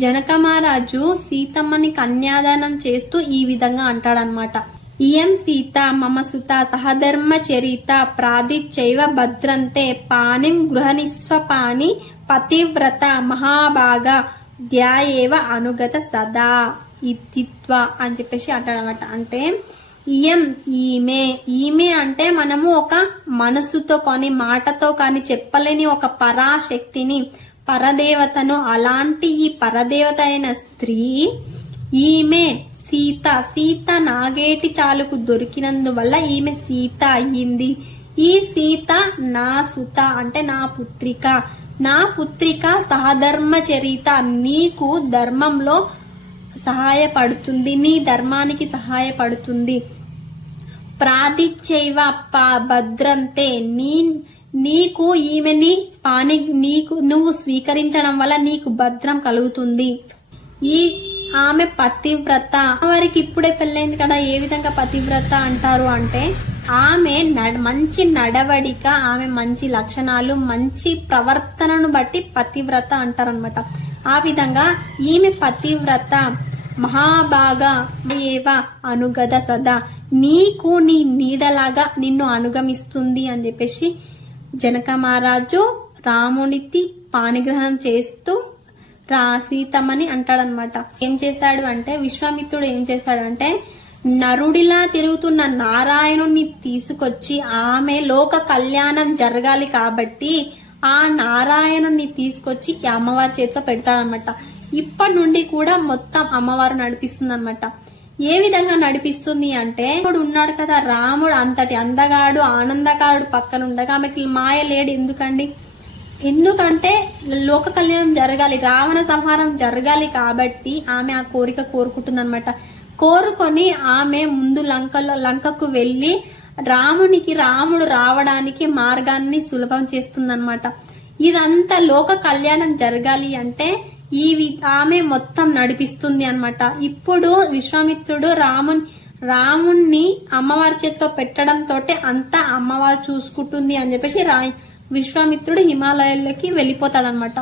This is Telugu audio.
జనక మహారాజు సీతమ్మని కన్యాదానం చేస్తూ ఈ విధంగా అంటాడనమాట. ఇయం సీత మమ సుత సహధర్మ చరిత ప్రాదిచ్చైవ భద్రంతే పానిం గృహనిస్వపాని పతివ్రత మహాభాగ ధ్యాయేవ అనుగత సదా ఇత్తిత్వ అని చెప్పేసి అంటాడనమాట. అంటే ఇయం ఈమె అంటే మనము ఒక మనసుతో కానీ మాటతో కానీ చెప్పలేని ఒక పరాశక్తిని, పరదేవతను, అలాంటి ఈ పరదేవత అయిన స్త్రీ ఈమె సీత నాగేటి చాలుకు దొరికినందువల్ల ఈమె సీత అయ్యింది. ఈ సీత నా సుత అంటే నా పుత్రిక సహధర్మ చరిత, నీకు ధర్మంలో సహాయపడుతుంది, నీ ధర్మానికి సహాయపడుతుంది. ప్రాదిచ్చైవ భద్రంతే, నీకు ఈమెని నువ్వు స్వీకరించడం వల్ల నీకు భద్రం కలుగుతుంది. ఈ ఆమె పతివ్రత, వారికి ఇప్పుడే పెళ్ళైంది కదా, ఏ విధంగా పతివ్రత అంటారు అంటే ఆమె మంచి నడవడిక, ఆమె మంచి లక్షణాలు, మంచి ప్రవర్తనను బట్టి పతివ్రత అంటారనమాట. ఆ విధంగా ఈమె పతివ్రత మహాభాగా ఏవ అనుగద సదా, నీకు నీ నీడలాగా నిన్ను అనుగమిస్తుంది అని చెప్పేసి జనక మహారాజు రామునికి పాణిగ్రహణం చేస్తూ సీతమ్మని అంటాడనమాట. ఏం చేశాడు అంటే విశ్వామిత్రుడు ఏం చేశాడు అంటే నరుడిలా తిరుగుతున్న నారాయణుణ్ణి తీసుకొచ్చి, ఆమె లోక కళ్యాణం జరగాలి కాబట్టి ఆ నారాయణుణ్ణి తీసుకొచ్చి అమ్మవారి చేతిలో పెడతాడనమాట. ఇప్పటి నుండి కూడా మొత్తం అమ్మవారు నడిపిస్తుంది అనమాట. ఏ విధంగా నడిపిస్తుంది అంటే, ఇప్పుడు ఉన్నాడు కదా రాముడు, అంతటి అందగాడు ఆనందకారుడు పక్కన ఉండగా ఆమెకి మాయ లేడు. ఎందుకంటే లోక కళ్యాణం జరగాలి, రావణ సంహారం జరగాలి కాబట్టి ఆమె ఆ కోరిక కోరుకుంటుందన్నమాట. కోరుకొని ఆమె ముందు లంకకు వెళ్ళి రాముడు రావడానికి మార్గాన్ని సులభం చేస్తుందన్నమాట. ఇదంతా లోక కళ్యాణం జరగాలి అంటే ఆమె మొత్తం నడిపిస్తుంది అన్నమాట. ఇప్పుడు విశ్వామిత్రుడు రాముణ్ణి అమ్మవారి చేతిలో పెట్టడంతో అంతా అమ్మవారు చూసుకుంటుంది అని చెప్పేసి విశ్వామిత్రుడు హిమాలయాల్లోకి వెళ్ళిపోతాడనమాట.